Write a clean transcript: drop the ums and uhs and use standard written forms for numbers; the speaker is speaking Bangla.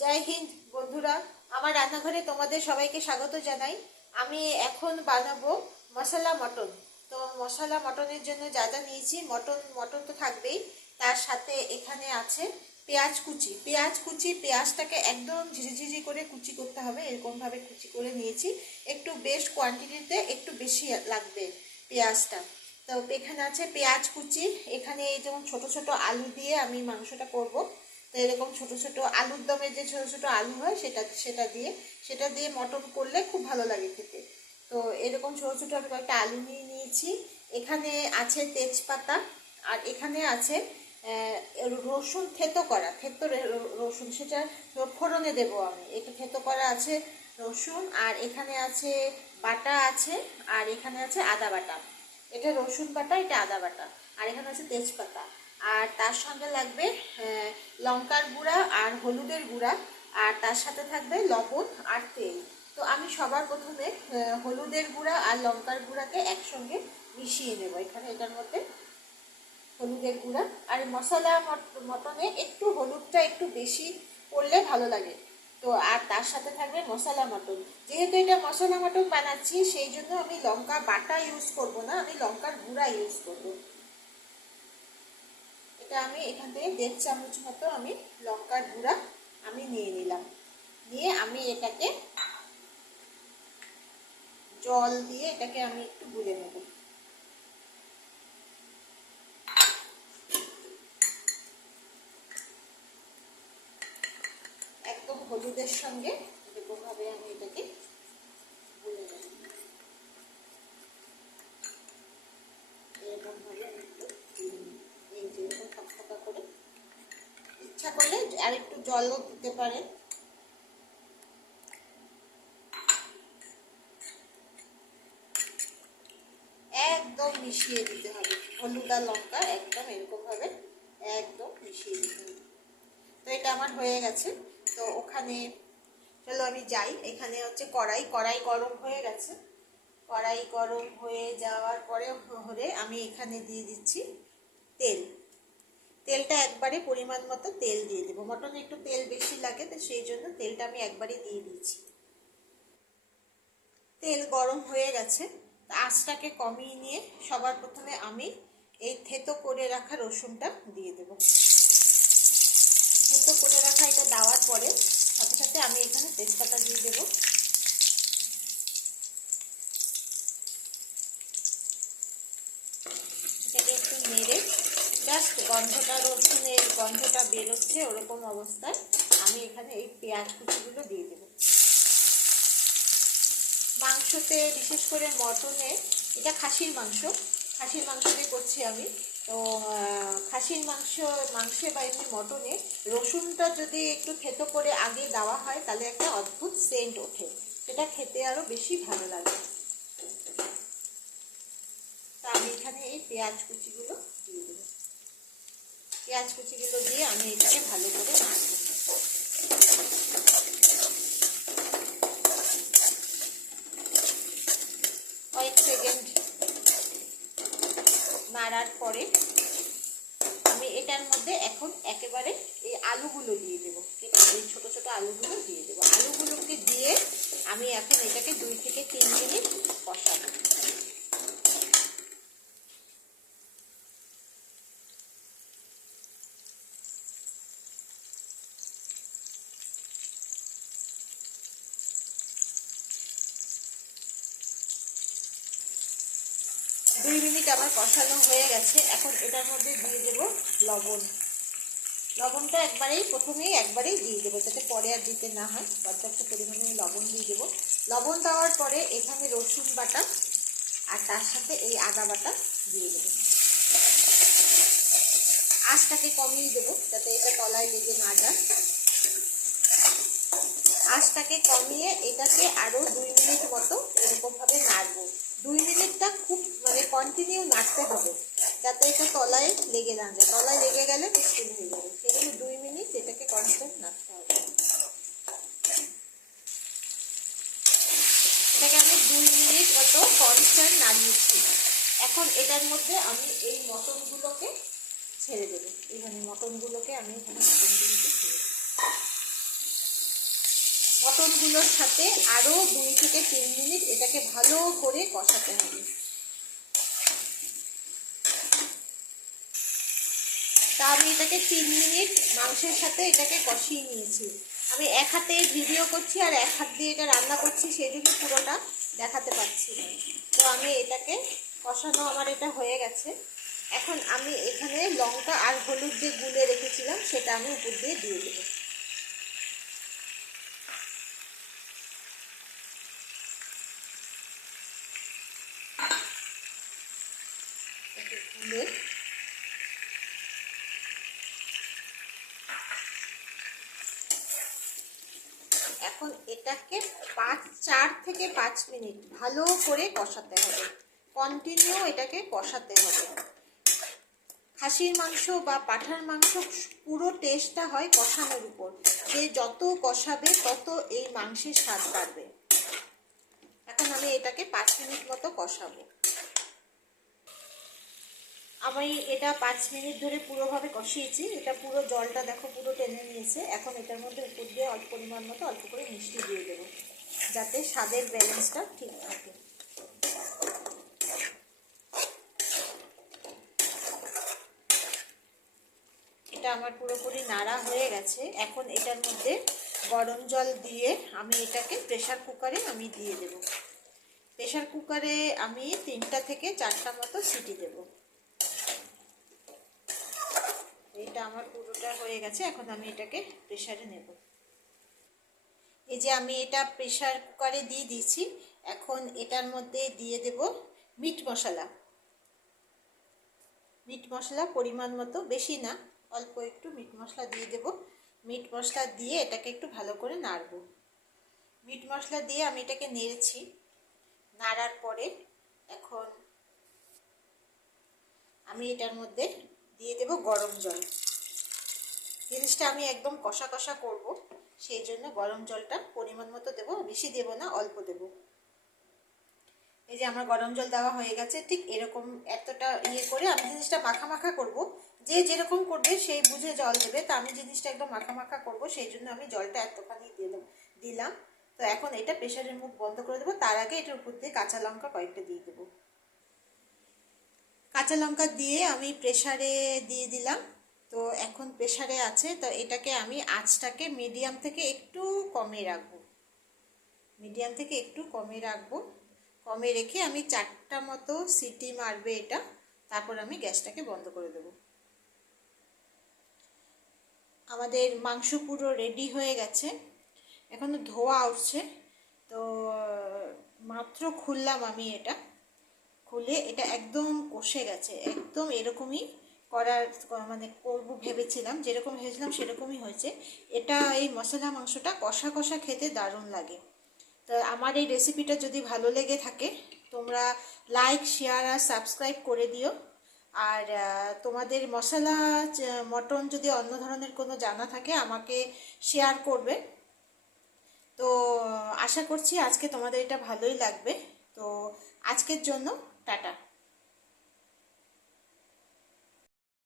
জয় হিন্দ বন্ধুরা, আমার রান্নাঘরে তোমাদের সবাইকে স্বাগত জানাই। আমি এখন বানাবো মশলা মটন। তো মশলা মটনের জন্য যা যা নিয়েছি, মটন তো থাকবেই, তার সাথে এখানে আছে পেঁয়াজ কুচি। পেঁয়াজটাকে একদম ঝিঝি করে কুচি করতে হবে, এরকমভাবে কুচি করে নিয়েছি। একটু বেশ কোয়ান্টিটিতে একটু বেশি লাগবে পেঁয়াজটা। তো এখানে আছে পেঁয়াজ কুচি। এখানে এই যেমন ছোট ছোট আলু দিয়ে আমি মাংসটা করব। তো এরকম ছোট ছোট আলুর দমের যে ছোট ছোট আলু হয় সেটা দিয়ে মটন করলে খুব ভালো লাগে খেতে। তো এরকম ছোট ছোট আমি কয়েকটা আলু নিয়ে নিয়েছি। এখানে আছে তেজপাতা, আর এখানে আছে রসুন থেতো রসুন, সেটা ফোড়নে দেবো আমি। এটা থেতো করা আছে রসুন, আর এখানে আছে বাটা আছে, আর এখানে আছে আদা বাটা। এটা রসুন বাটা, এটা আদা বাটা, আর এখানে আছে তেজপাতা। আর তার সঙ্গে লাগবে লঙ্কার গুঁড়া আর হলুদের গুঁড়া, আর তার সাথে থাকবে লবণ আর তেল। তো আমি সবার প্রথমে হলুদের গুঁড়া আর লঙ্কার গুঁড়াকে একসঙ্গে মিশিয়ে নেব। এখানে এটার মধ্যে হলুদের গুঁড়া আর মশলা মটনে একটু হলুদটা একটু বেশি পড়লে ভালো লাগে। তো আর তার সাথে থাকবে মশলা মটন। যেহেতু এটা মশলা মটন বানাচ্ছি, সেই জন্য আমি লঙ্কা বাটা ইউজ করব না, আমি লঙ্কার গুঁড়া ইউজ করব। এটা আমি এখান থেকে 1.5 চামচ মতো আমি লঙ্কার গুঁড়া আমি নিয়ে নিলাম। নিয়ে আমি এটাকে জল দিয়ে এটাকে আমি একটু গুলে নেব। একদম হলুদের সঙ্গে এরকমভাবে আমি এটাকে গুলে নেব। এরকমভাবে আমি একটু এই যেরকম থকথকা করে, ইচ্ছা করলে আর একটু জলও দিতে পারেন। একদম মিশিয়ে দিতে হবে, হলুদ আর লঙ্কা একদম এরকমভাবে একদম মিশিয়ে দিতে হবে। তো এটা আমার হয়ে গেছে। তো ওখানে চলো আমি যাই। এখানে হচ্ছে কড়াই গরম হয়ে গেছে। কড়াই গরম হয়ে যাওয়ার পরে আমি এখানে দিয়ে দিচ্ছি তেলটা একবারে পরিমাণ মতো তেল দিয়ে দেবো। মটনে একটু তেল বেশি লাগে, তো সেই জন্য তেলটা আমি একবারে দিয়ে দিচ্ছি। তেল গরম হয়ে গেছে, আঁচটাকে কমিয়ে নিয়ে সবার প্রথমে আমি এই থেতো করে রাখা রসুনটা দিয়ে দেব। থেতো করে রাখা এটা দেওয়ার পরে সাথে সাথে আমি এখানে তেজপাতা দিয়ে দেব। এটাকে একটু নেড়ে জাস্ট রসুনের গন্ধটা বেরোচ্ছে, ওরকম অবস্থায় আমি এখানে এই পেঁয়াজ কুচিগুলো দিয়ে দেব। মাংসতে, বিশেষ করে মটনে, এটা খাসির মাংস দিয়ে করছি আমি। তো মাংসে বা এমনি মটনে রসুনটা যদি একটু থেতো করে আগে দেওয়া হয়, তাহলে একটা অদ্ভুত সেন্ট ওঠে, সেটা খেতে আরও বেশি ভালো লাগে। তা আমি এখানে এই পেঁয়াজ কুচিগুলো দিয়ে দেবো। পেঁয়াজ কুচিগুলো দিয়ে আমি এটাকে ভালো করে নাড়বো। কয়েক সেকেন্ড নাড়ার পরে আমি এটার মধ্যে এখন একেবারে এই আলুগুলো দিয়ে দেবো। এই ছোট ছোট আলুগুলো দিয়ে দেবো। আলুগুলোকে দিয়ে আমি এখন এটাকে 2 থেকে 3 মিনিট কষাবো। 2 মিনিট আমার কষানো হয়ে গেছে। এখন এটার মধ্যে দিয়ে দেব লবণ। লবণটা প্রথমেই একবারেই দিয়ে দেবো, যাতে পরে আর দিতে না হয়। পর্যাপ্ত পরিমাণে লবণ দিয়ে দেবো। লবণ দেওয়ার পরে এখানে রসুন বাটা আর তার সাথে এই আদা বাটা দিয়ে দেবো। আঁচটাকে কমিয়ে দেবো যাতে এটা তলায় লেগে না যায়। আঁচটাকে কমিয়ে এটাকে আরও 2 মিনিট মতো এরকমভাবে নাড়বো। 2 মিনিটটা খুব কন্টিনিউ নাড়তে হবে, যাতে এটা তলায় লেগে না যায়। তলায় লেগে গেলে মুশকিল হয়ে যাবে, সেই জন্য 2 মিনিট এটাকে কনস্ট্যান্ট নাড়তে হবে। এটাকে আমি 2 মিনিট মতো কনস্ট্যান্ট নাড়িয়েছি। এখন এটার মধ্যে আমি এই মটনগুলোকে ছেড়ে দেবো। মটনগুলোকে আমি এখানে ছেড়ে দেবো। মটনগুলোর সাথে আরও 2 থেকে 3 মিনিট এটাকে ভালো করে কষাতে হবে। তা আমি এটাকে 3 মিনিট মাংসের সাথে এটাকে কষিয়ে নিয়েছি। আমি এক হাতে ভিডিও করছি আর এক হাত দিয়ে এটা রান্না করছি, সেই জন্য পুরোটা দেখাতে পাচ্ছি না। তো আমি এটাকে কষানো আমার এটা হয়ে গেছে। এখন আমি এখানে লঙ্কা আর হলুদ যে গুলে রেখেছিলাম সেটা আমি উপর দিয়ে দেবো। গুলে এখন এটাকে 4 থেকে 5 মিনিট ভালো করে কষাতে হবে, কন্টিনিউ এটাকে কষাতে হবে। খাসির মাংস বা পাঁঠার মাংস পুরো টেস্টটা হয় কষানোর উপর, যে যত কষাবে তত এই মাংসের স্বাদ বাড়বে। এখন আমি এটাকে 5 মিনিট মতো কষাবো। আমি এটা 5 মিনিট ধরে পুরোভাবে কষিয়েছি। এটা পুরো জলটা দেখো পুরো টেনে নিয়েছে। এখন এটার মধ্যে উপর দিয়ে অল্প পরিমাণ মতো অল্প করে মিষ্টি দিয়ে দেবো, যাতে স্বাদের ব্যালেন্সটা ঠিক থাকে। এটা আমার পুরোপুরি নাড়া হয়ে গেছে। এখন এটার মধ্যে গরম জল দিয়ে আমি এটাকে প্রেসার কুকারে আমি দিয়ে দেব। প্রেসার কুকারে আমি 3টা থেকে 4টা মতো সিটি দেব। এটা আমার পুরোটা হয়ে গেছে। এখন আমি এটাকে প্রেসারে নেব। এই যে আমি এটা প্রেসার কুকারে দিয়ে দিয়েছি। এখন এটার মধ্যে দিয়ে দেব মিট মশলা। মিট মশলা পরিমাণ মতো, বেশি না, অল্প একটু মিট মশলা দিয়ে দেব। মিট মশলা দিয়ে এটাকে একটু ভালো করে নাড়ব। মিট মশলা দিয়ে আমি এটাকে নেড়েছি। নাড়ার পরে এখন আমি এটার মধ্যে দিয়ে দেব গরম জল। জিনিসটা আমি একদম কষা কষা করব, সেই জন্য গরম জলটা পরিমাণ মতো দেব, বেশি দেব না, অল্প দেব। এই যে আমার গরম জল দেওয়া হয়ে গেছে। ঠিক এরকম এতটা ইয়ে করে আমি জিনিসটা মাখা মাখা করব। যে যেরকম করবে সেই বুঝে জল দেবে। তা আমি জিনিসটা একদম মাখা মাখা করব, সেই জন্য আমি জলটা এতখানি দিলাম। তো এখন এটা প্রেসারের মুখ বন্ধ করে দেবো। তার আগে এটার উপর দিয়ে কাঁচা লঙ্কা কয়েকটা দিয়ে দেবো। কাঁচা লঙ্কা দিয়ে আমি প্রেসারে দিয়ে দিলাম। তো এখন প্রেসারে আছে। তো এটাকে আমি আঁচটাকে মিডিয়াম থেকে একটু কমে রাখবো। মিডিয়াম থেকে একটু কমে রাখবো। কমে রেখে আমি 4টা মতো সিটি মারবে এটা। তারপর আমি গ্যাসটাকে বন্ধ করে দেব। আমাদের মাংস পুরো রেডি হয়ে গেছে। এখনো ধোয়া উঠছে। তো মাত্র খুললাম আমি এটা। খুলে এটা একদম কষে গেছে। একদম এরকমই করার মানে করবো ভেবেছিলাম, যেরকম ভেবেছিলাম সেরকমই হয়েছে। এটা এই মশলা মাংসটা কষা কষা খেতে দারুণ লাগে। তো আমার এই রেসিপিটা যদি ভালো লেগে থাকে তোমরা লাইক, শেয়ার আর সাবস্ক্রাইব করে দিও। আর তোমাদের মশলা মটন যদি অন্য ধরনের কোনো জানা থাকে আমাকে শেয়ার করবে। তো আশা করছি আজকে তোমাদের এটা ভালোই লাগবে। তো আজকের জন্য টাটা।